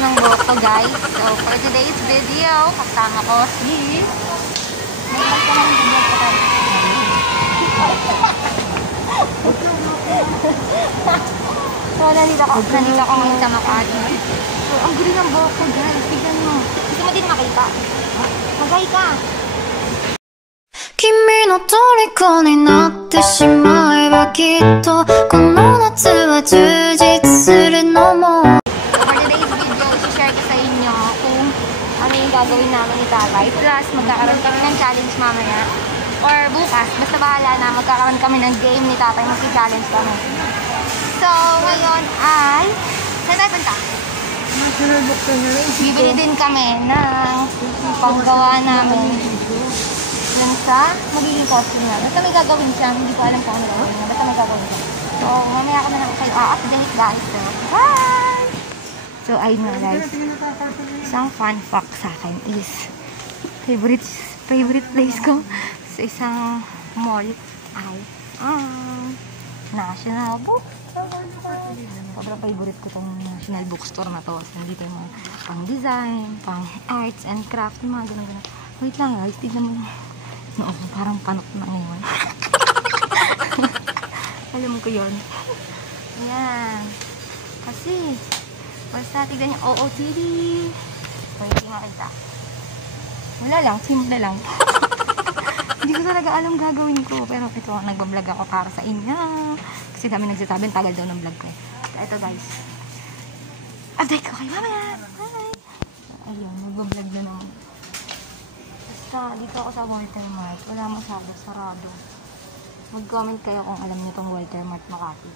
ng buhok ko, guys. So, for today's video, kasama ko si... So, nandito ako ngayon sa Makati. So, ang gulo ng buhok ko, guys. Tignan mo. Gusto mo din makita? Magay ka! 君の虜になってしまえばきっとこの夏は充実するのも So for today's video, i-share ko sa inyo kung ano yung gagawin namin ni Tatay. Plus, magkakaroon kami ng challenge mamaya. Or bukas, basta bahala na, magkakaroon kami ng game ni Tatay, mag-challenge kami. So, ngayon ay... Saan tayo punta? Bibili din kami ng panggawa namin dun sa magiging costume niya. Basta may gagawin siya, hindi ko alam kung ano gagawin niya. Basta may gagawin siya. So, mamaya ko na lang kayo update guys. So, bye! So, ayun na guys. Isang fun fact sa akin is favorite place ko sa isang mall ay National Bookstore. Sobrang favorite ko itong National Bookstore na to. So, nandito yung mga pang design, pang arts and craft, yung mga ganun-ganun. Wait lang guys, tignan mo. No, parang panot na ngayon. Alam ko yun. Ayan. Kasi, basta tignan yung OOTD. So, hindi makita. Wala lang, sim na lang. Hindi ko talaga alam gagawin ko. Pero ito, nagbablog ako para sa inyo. Kasi dami nagsasabi, tagal daw ng vlog ko eh. So, ito guys. Update ko kayo mamaya. Bye! Ayun, nagbablog na naman. Dito ako sa Walter Mart. Wala masyado, sarado. Mag-comment kayo kung alam niyo tong Walter Mart Makati.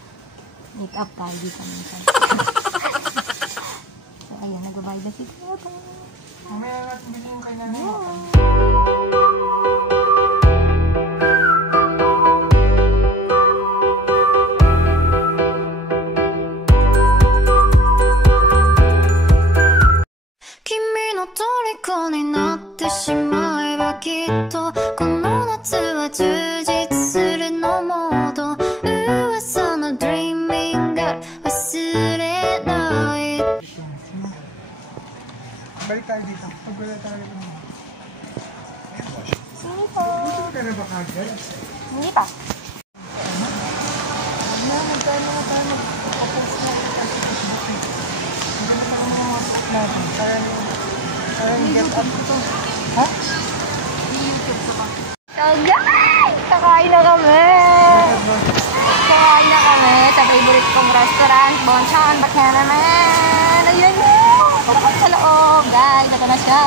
Meet up tayo dito minsan. So, ayun, nagbabayad na si Kuya. Mamaya natin bilhin yung kanya na makan. Kimi no toriko ni natte shimae ba kitto kono natsu wa jujitsu suru no modo uwasa no dreaming ga wasurenai. Balik tayo dito. Pagbala tayo dito. Hindi po. Buto ka na ba kagad? Hindi pa. Magkano na tayo mag-post na ito. Magkano pa kami mga post natin. Parang get up ito. Ha? YouTube ko pa. So guys! Kakain na kami! Kakain na kami sa favorite kong restaurant, Bonchon, Bakanaman! Ayun mo! Kapag sa loob, guys! Ito na siya!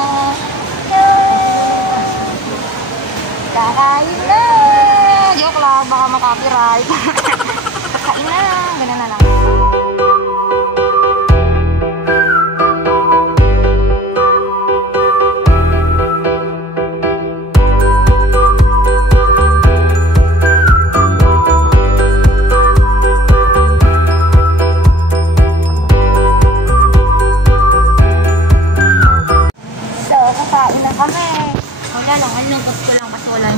Kakain na! Joke lang, baka makapiright. Kakain na! Ganun na lang.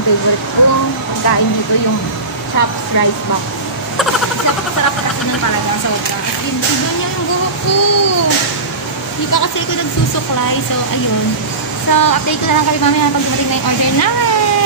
Favorite ko kain dito yung Chops rice box. Napakasarap kasi nun talaga sa sobra. Tignan niyo yung buhok ko. Hindi pa kasi ako nagsusuklay. So, ayun. So, update ko na lang kayo mamaya pag dumating na yung order namin.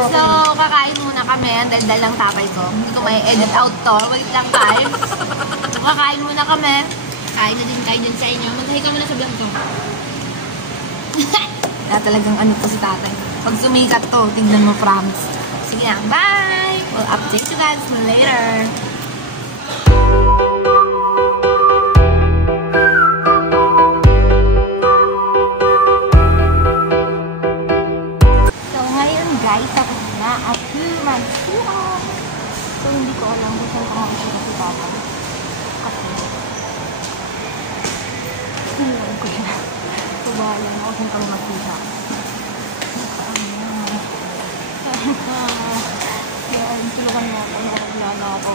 So, kakain muna kami. Dahil lang tapay ko. Hindi ko may edit out to. Wait lang guys. So, kakain muna kami. Kain na din kayo dun sa inyo. Maghahi ka muna sa vlog ko. Na talagang ano to si tatay. Pag sumikat to, tignan mo promise. Sige na, bye! We'll update you guys later. So, hindi ko alam kung saan ko makikita si tatay. Kasi, hindi ko siya. So, bahala na ako saan kami makita. Saan ka? Saan ka? Tuturukan mo ako. Nakakulala ako.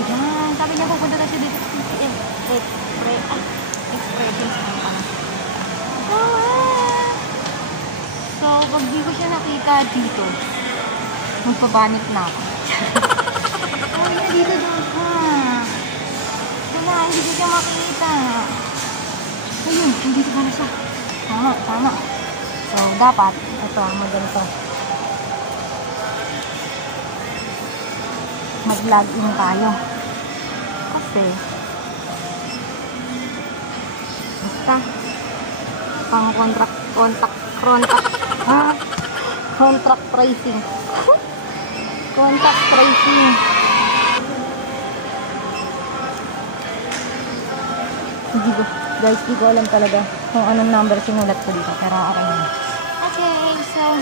Ayan. Sabi niya pupunta na siya dito. Expressions na pala. So, pag di ko siya nakita dito, magpabanit na ako. Sabi niya dito doon ka. Wala, hindi ko siya makita. Ayun, dito pa na siya. Tama. So, dapat, ito, maganda. Mag-log in tayo. Kasi, basta, pang contract tracing. Contact tracing. Guys, di ko alam talaga kung anong number sinulat ko dito. Pero okay na. Okay, so,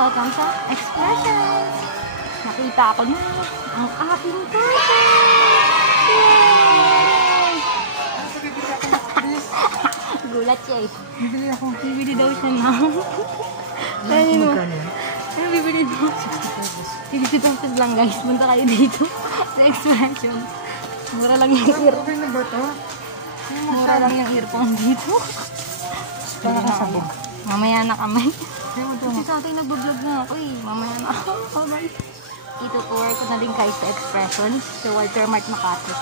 welcome sa Expressions. Nakita ako na ang aking kata. Yay! Gulat siya eh. Bibili ako. Bibili daw siya na. Ano mo? Ano bibili daw? 60 pesos lang guys. Punta kayo dito sa Expression. Mura lang yung Okay na ba ito? Mura lang yung earphone dito. Para ka sabog. Mamaya na kami. Kasi sa atin nagbablog na ako eh. Mamaya na ako. Bye-bye. Itutour ko na din kayo sa Expression. Sa Walter Mart Makati.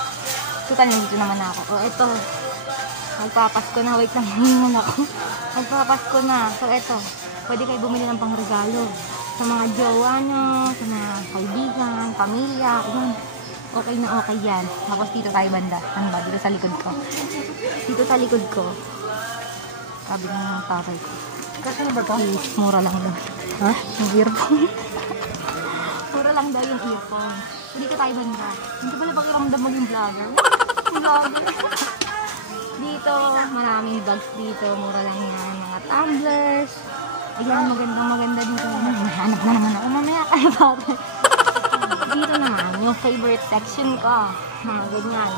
Total, nandito naman ako. O, ito. Magpapasko na. Wait lang, hihingan ako. Magpapasko na. So, ito. Pwede kayo bumili ng pangregalo. Sa mga jowa nyo, sa mga kaibigan, pamilya. Yan. Okay na okay yan. Tapos dito tayo banda. Ano ba? Dito sa likod ko. Dito sa likod ko. Sabi ng tatay ko. Kasi na ba ito? Is, mura lang daw. Ha? Yung earphone. Mura lang daw yung earphone. So, dito tayo banda. Hindi pala pakiramdam maging vlogger. Vlogger. Dito, maraming bags dito. Mura lang yan. Mga tumblers. Ayan, maganda dito. Hanap na naman ako. Mamaya kayo bakit. Dito naman, yung favorite section ko. Mga ganyan.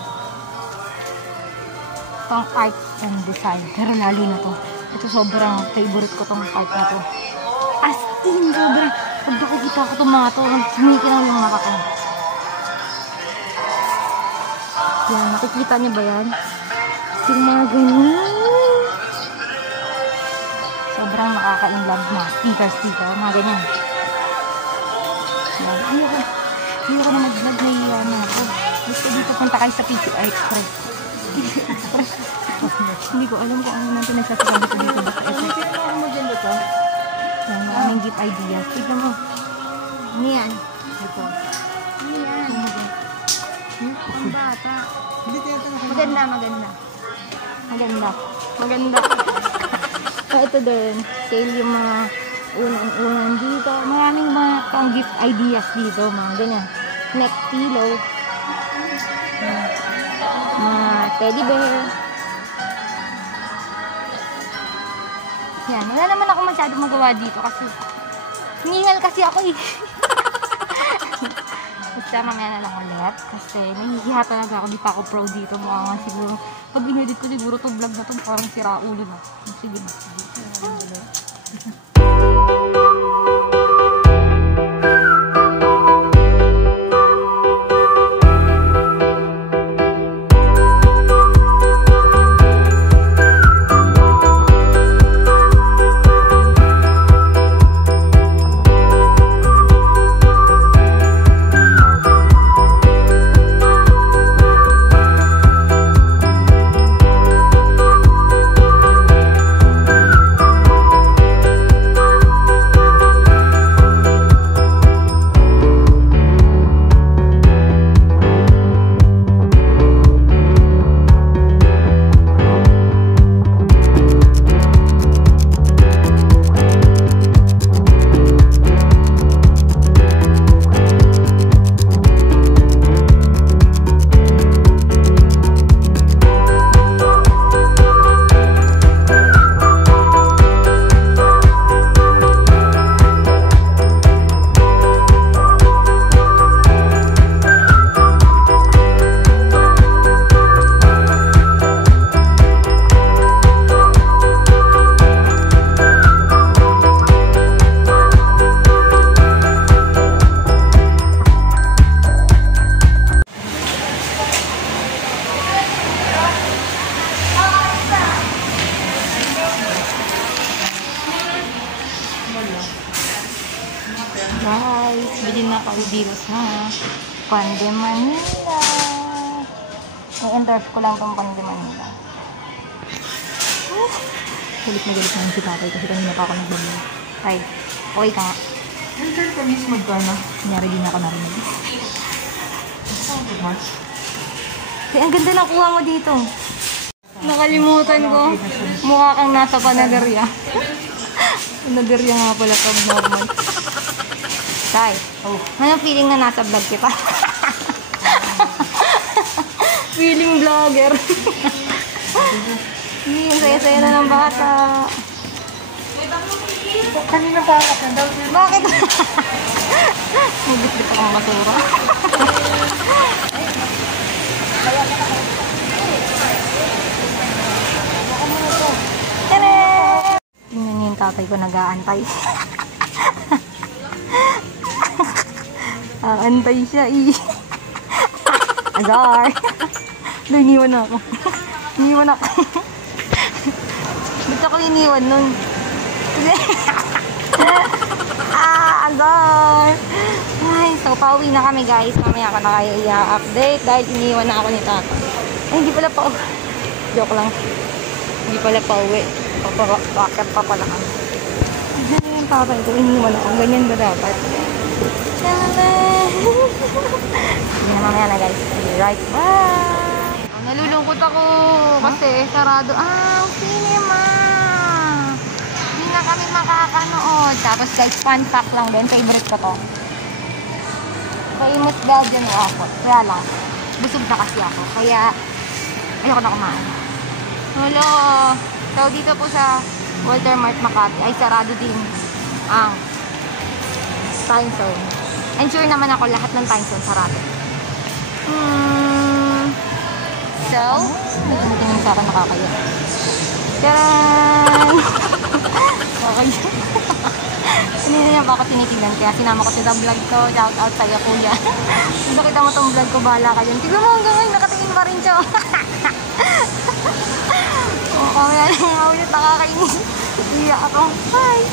Pang art and design. Pero lalo na to. Ito sobrang favorite ko tong art na to. As in, sobrang. Pag nakikita ko itong mga to, sumikilaw yung mata ko. Yan, nakikita niyo ba yan? Yung mga ganyan. Sobrang nakaka-inlove na. Sticker. Mga ganyan. Yan. Ayoko na mag-vlog na iyan ako. Gusto dito punta kayo sa PCI Express. Hindi ko alam kung ano nang pinagsasabi ko dito. Basta ito. Kaya ako maganda ito? Yan, maraming gift ideas. Tignan mo. Ano yan? Ito. Ano yan? Ang bata. Hindi kaya ito Maganda. So, ito din. Sale yung mga unan dito. Maraming mga pang gift ideas dito. Mga ganyan. Neck pillow. Mga teddy bear. Yan. Wala naman ako masyadong magawa dito kasi hiningal kasi ako eh. Basta mamaya na lang ulit kasi nahihiya talaga ako. Di pa ako pro dito. Mukha nga siguro. Pag inedit ko siguro itong vlog na ito parang sira ulo na. Sige na. guys. Bilhin na kami dito sa Pande Manila. I-endorse ko lang tong Pande Manila. Galit na yung si tatay kasi kanina pa ako nagbamili. Ay, okay ka nga. Enter ka mismo ka na. Kunyari din ako narinig. Thank you much. Kaya ang ganda na kuha mo dito. Nakalimutan ko. Mukha kang nasa panaderya. Panaderya nga pala pag normal. Tay, anong feeling na nasa vlog kita? Feeling vlogger. Hindi, ang saya-saya na ng bata. Kanina pa ako ka daw. Bakit? Mubit-bit akong masura. Tingnan niyo yung tatay ko nag-aantay. Aantay siya Azar. Iniwan na ako. Iniwan ako. Ba't ako iniwan nun? Azar. Ay, so pauwi na kami guys. Mamaya ako na kayo i-update dahil iniwan na ako ni tata. Ay, hindi pala pa. Joke lang. Hindi pala pa uwi. Bakit pa pala kami. Ganyan yung tatay ko. Iniwan ako. Ganyan ba dapat? Hindi na mamaya na guys. Be right back. Nalulungkot ako kasi sarado ang cinema. Hindi na kami makakanood. Tapos guys, fun fact lang din. Favorite ko to. Famous Belgian waffle. Kaya lang, busog na kasi ako. Kaya, ayoko na kumain. Hello. So, dito po sa Walter Mart Makati ay sarado din ang time zone. And sure naman ako lahat ng time zone sarado. So, buti yung sarang nakakaya. Tcharan! Nakakaya. Kanina niya ba ako tinitignan kaya sinama ko sa vlog ko. Shout out sa'yo kuya. Kung nakita mo tong vlog ko, bahala ka dyan. Tignan mo hanggang ngayon, nakatingin pa rin siya. Kaya lang ulit nakakainis. Iyak ako. Bye!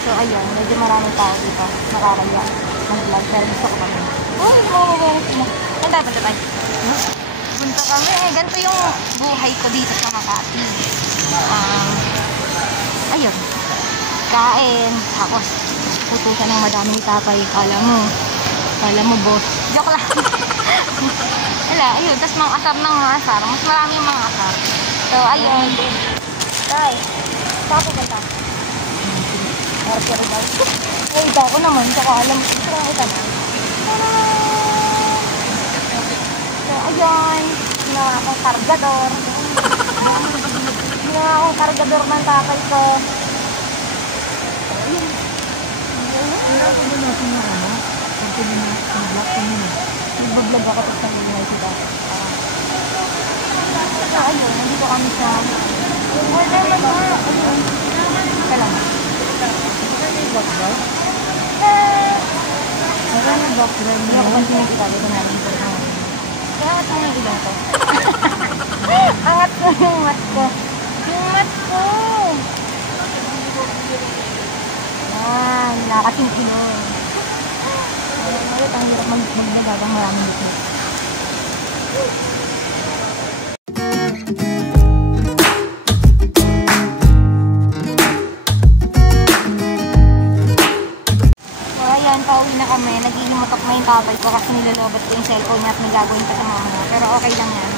So ayun, medyo maraming tao dito. Nakakaya mag-vlog. Pero gusto ko kami. Oh, mamawawalas mo. Saan tayo punta tayo? Punta kami. Ganito yung buhay ko dito sa Makati. Ayun. Kain. Tapos, putusan ng madami ni tatay. Kala mo boss. Joke lang. Wala, ayun. Tapos mga asar ng mga asar. Mas marami yung mga asar. So, ayun. Tay, saan pupunta? Ay, ako naman. Saka alam mo. Saka kita na. So, ayun. Ginawa akong kargador. Ginawa akong kargador ng tatay ko. Ayun. Kaya ko ba natin na ano? Ang pwede na mag-vlog kami na. Nagbablog ako tapos nag-iingay si dad. So, ayun. Nandito kami sa... Order mo na. Ayun. Ika lang. Background? Wala na background Hindi na ako yun. continuous tayo kung namin ito na. Kaya angat mo yung ilong ko. Angat mo yung mat ko. Yung mat ko! Yan, nakakasinti nun. Ulit, ang hirap mag-nagagang maraming dito. Pauwi na kami, naghihimotok na yung tatay ko kasi nilolobat ko yung cellphone niya at may gagawin pa sa mama niya. Pero okay lang yan.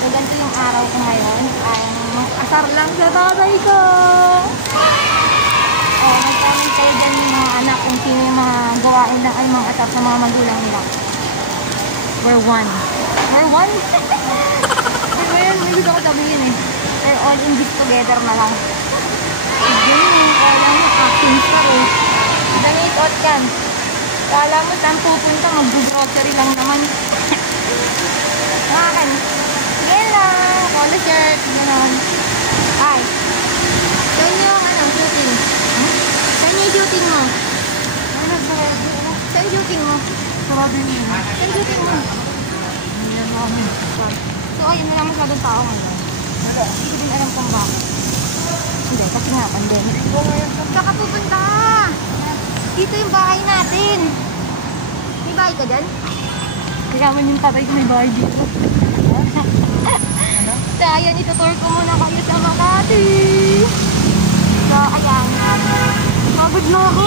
So, ganito yung araw ko ngayon. Ay, asar lang sa tatay ko! Oh, mag-comment kayo dyan yung mga anak kung sino yung mga gawain lang ay mga asar sa mga magulang nila. We're one. We're one? Diba yun? May gusto ko sabihin eh. We're all in this together na lang. Sige, kaya lang acting star eh. Damit out yan. Kala mo saan pupunta, mag-grocery lang naman. Akin. Sige lang. Polo shirt. Ganon. Ay. Saan yung shooting? Saan yung shooting mo? Saan shooting mo? Sarado yun. Saan shooting mo? Ayan namin. So, ayun, wala masyadong tao ngayon. Wala. Hindi ko din alam kung bakit. Hindi, kasi nga, pandemic. Ikaw ngayon sa Saka pupunta! Dito yung bahay natin. May bahay ka dyan? Kailangan yung tatay ko may bahay dito. So, ayan, itutour ko muna kayo sa Makati. So, ayan. Pagod na ako.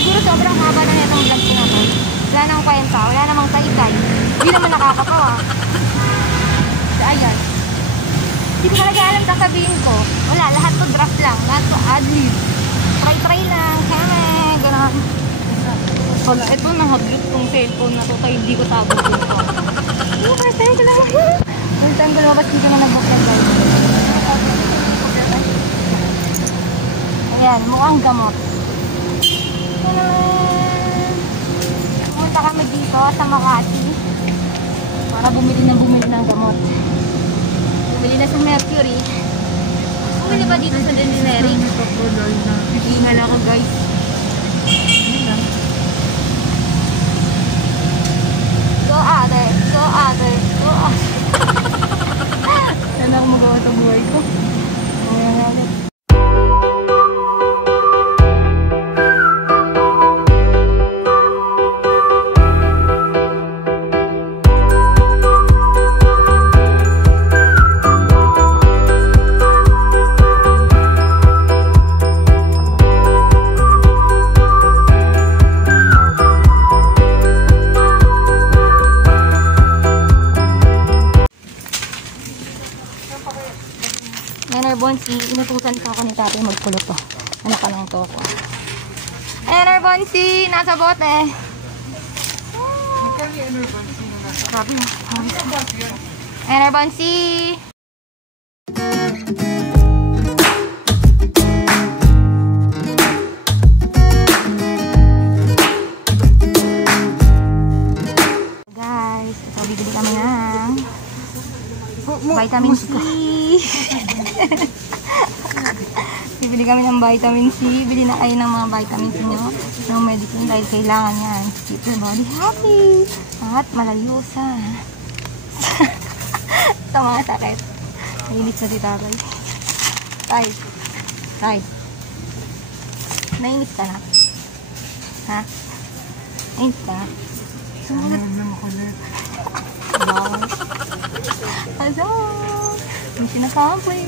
Siguro sobrang haba na itong vlog ko naman. Wala nang kwenta, wala namang saikay. Hindi naman nakakatawa. So, ayan. Hindi ko talaga alam sasabihin ko. Wala, lahat to draft lang. Lahat to ad-lib. Try-try lang. Keme, gano'n. Wala, ito nakablot tong cellphone na to. Kaya hindi ko sabot dito. Oh, first time ko lang. First time ko lumabas dito na nag-bookend guys. Ayan, mukhang gamot. Pumunta kami dito sa Makati para bumili ng gamot. Bumili na sa Mercury. Bumili pa dito sa generic. Hingal ako guys. Go other, go other, go other. Kailan ako magawa ito buhay ko. Ayan natin. Bonsi, inutusan pa ako ni tatay magpulot to. Ano ka lang to ako. Ayan, Bonsi, nasa bote. Grabe na. Ayan, Bonsi. Guys, ito bibili kami ng vitamin C. Bibili kami ng vitamin C. Bili na kayo ng mga vitamins nyo. Ng medicine dahil kailangan yan. Keep your body happy. At malayo sa sa mga sakit. Nainis na si tatay. Tay. Tay. Nainis ka na? Ha? Nainis ka na? Sumunod. Wow. Hello. May sinasabi.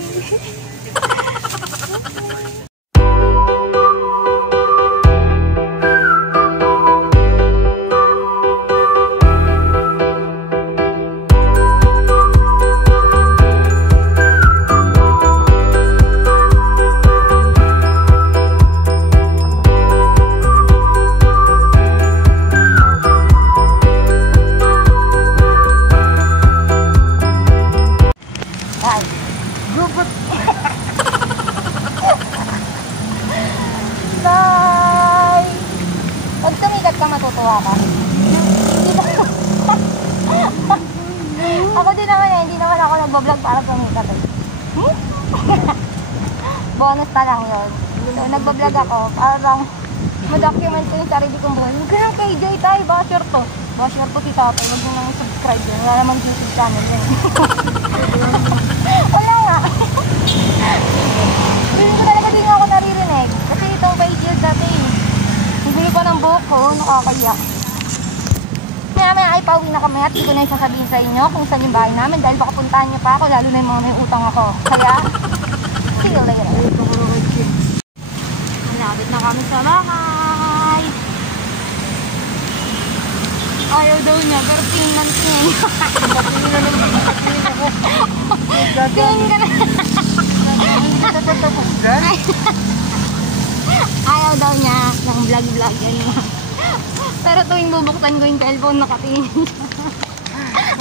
Matutuwa ka. Ako din naman hindi naman ako nagbablog para sumikat eh. Bonus na lang yun. So, nagbablog ako para lang ma-document ko yung sarili kong buhay. Huwag ka lang KJ tayo, basher to. Basher to si tatay, huwag nyo nang subscribe yun. Wala namang YouTube channel yun. Wala nga. Feeling ko talaga din ako naririnig. Kasi itong face shield dati bibili pa ng buhok ko, nakakaya. Maya ay pauwi na kami at hindi ko na isasabihin sa inyo kung saan yung bahay namin dahil baka puntahan nyo pa ako, lalo na yung mga may utang ako. Kaya, see you later. Malapit na kami sa bahay. Ayaw daw niya, pero tingin na tingin. Tingin ka na. Ayaw daw niya ng vlog-vlog yan. Pero tuwing bubuksan ko yung cellphone, nakatingin siya.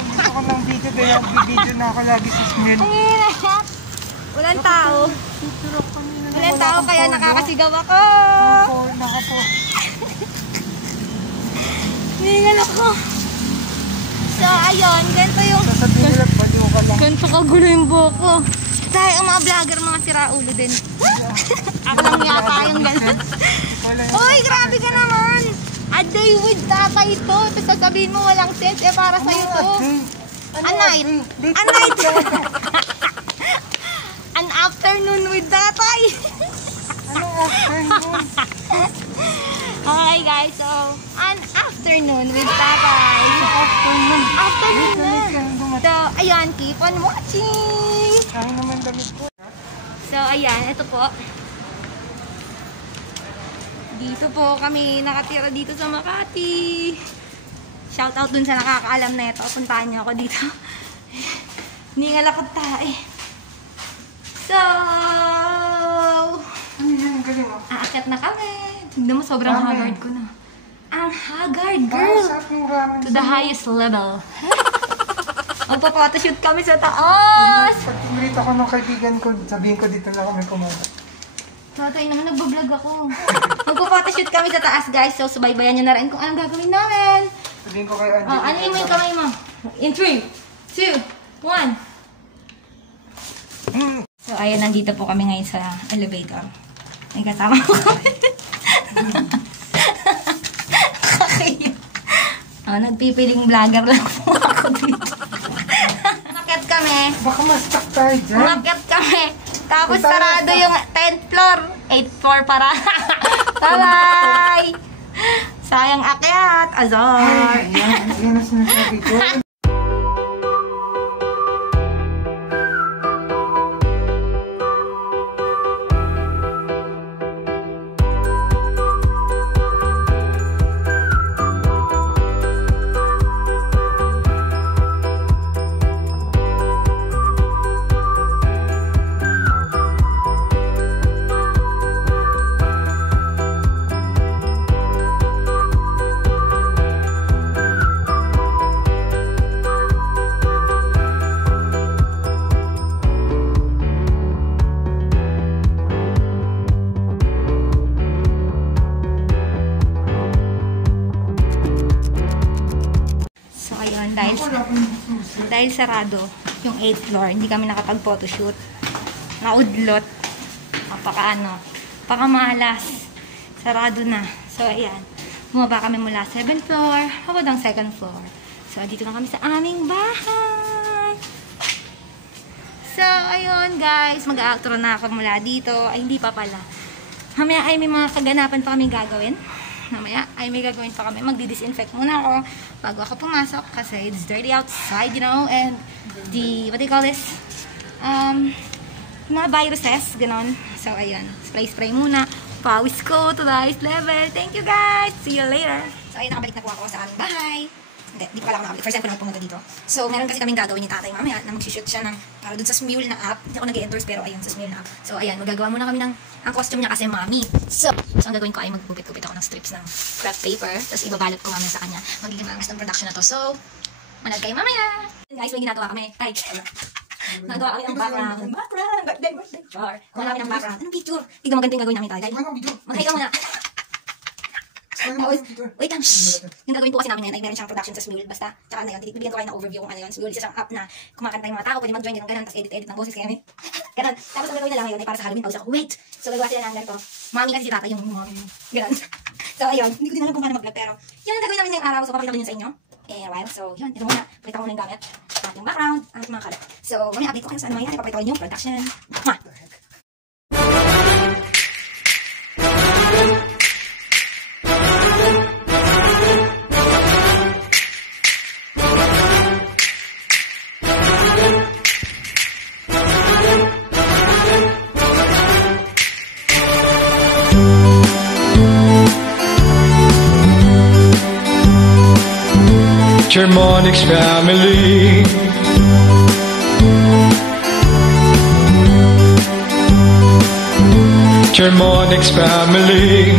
Gusto ko ng video dahil video na ako lagi sa smell. Walang tao. Walang tao kaya nakakasigaw ako. Nakapo. Ningal ako. So, ayun. Ganito yung... Sasabihin nila, baliw ka lang. Ganito kagulo yung buhok ko. Dahil ang mga vlogger, mga siraulo din. Ako lang yata yung gano'n. Uy, grabe ka naman. Aday with tatay ito. Tapos sasabihin mo walang sense, eh para sa'yo to. A night. A night. An afternoon with tatay. Anong afternoon? Okay guys, so an afternoon with tatay. Afternoon. Afternoon na. So, ayan, keep on watching. Kaya naman damit ko. So, ayan, ito po. Dito po kami nakatira dito sa Makati. Shoutout dun sa nakakaalam na ito. Puntahan niyo ako dito. Hindi nga lakot tayo. So, Ano yan? Galing mo. aakyat na kami. Tignan mo, sobrang haggard ko na. Ang haggard, girl! Sarap yung ramen. To the highest level. Magpa-photoshoot kami sa taas! Pag pinrito ko ng kaibigan ko, sabihin ko dito na kami kumain. Tatay naman, nagbablog ako. Magpa-photoshoot kami sa taas, guys. So, subaybayan nyo na rin kung anong gagawin namin. Sabihin ko kay Angie. Ano yung kamay mo? In 3, 2, 1. So, ayun, nandito po kami ngayon sa elevator. May kasama ko kami. Nagpipiling vlogger lang po ako dito. Umakyat kami. Baka ma-stuck tayo dyan. Umakyat kami. Tapos sarado yung 10th floor. 8th floor para. Bye-bye! Sayang akyat. Azor. Yan na sinasabi ko. Dahil sarado yung 8th floor, hindi kami nakapag-photoshoot. Naudlot. Pakamalas. Sarado na. So, ayan. Bumaba kami mula 7th floor, papadang 2nd floor. So, dito na kami sa aming bahay. So, ayun guys. Mag-outro na ako mula dito. Ay, hindi pa pala. Mamaya ay may mga kaganapan pa kami gagawin. Mamaya ay may gagawin pa kami. Magdi-disinfect muna ako bago ako pumasok kasi it's dirty outside, you know, and the, what do you call this? Mga viruses, ganon. So, ayun. Spray muna. Pawis ko to the highest level. Thank you guys. See you later. So, ayun, nakabalik na po ako sa aming bahay. Hindi, di pa pala ako nakabalik. First time ko na pumunta dito. So, meron kasi kaming gagawin ni tatay mamaya na mag-shoot siya ng, para dun sa Smule na app. Hindi ako nag-endorse pero ayun, sa Smule na app. So, ayan, magagawa muna kami ng, ang costume niya kasi mami. So, ang gagawin ko ay magpupit-kupit ako ng strips ng craft paper. Tapos ibabalot ko mamaya sa kanya. Magiging angas ng production na to. So, manood kayo mamaya. Guys, may ginagawa kami. Hi. Nagawa kami ng background. Birthday, char. Wala kami ng background. Anong picture? Tignan maganda yung gagawin namin tayo. Mag-hi ka muna. Wait lang. Yung gagawin po kasi namin ngayon ay meron siyang production sa Smule. Basta, tsaka na yun. Bibigyan ko kayo ng overview kung ano yun. Smule isa siyang app na kumakanta yung mga tao. Pwede mag-join yun ng ganun. Tapos edit ng boses kami. Ganun. Tapos ang gagawin na lang ngayon ay para sa Halloween. Pause ako. Wait! So gagawa sila ng ganito. Mami kasi si tata yung mami. Ganun. So ayun. Hindi ko din alam kung paano mag-vlog. Pero yun ang gagawin namin ngayong araw. So papakita ko yun sa inyo. In a while. So yun. Ito muna. Pakita ko muna yung gamit. Yung background. Ang mga kalat. So mamaya update ko kayo sa ano mangyayari. Papakita ko yung production. Germanics family. Germanics family.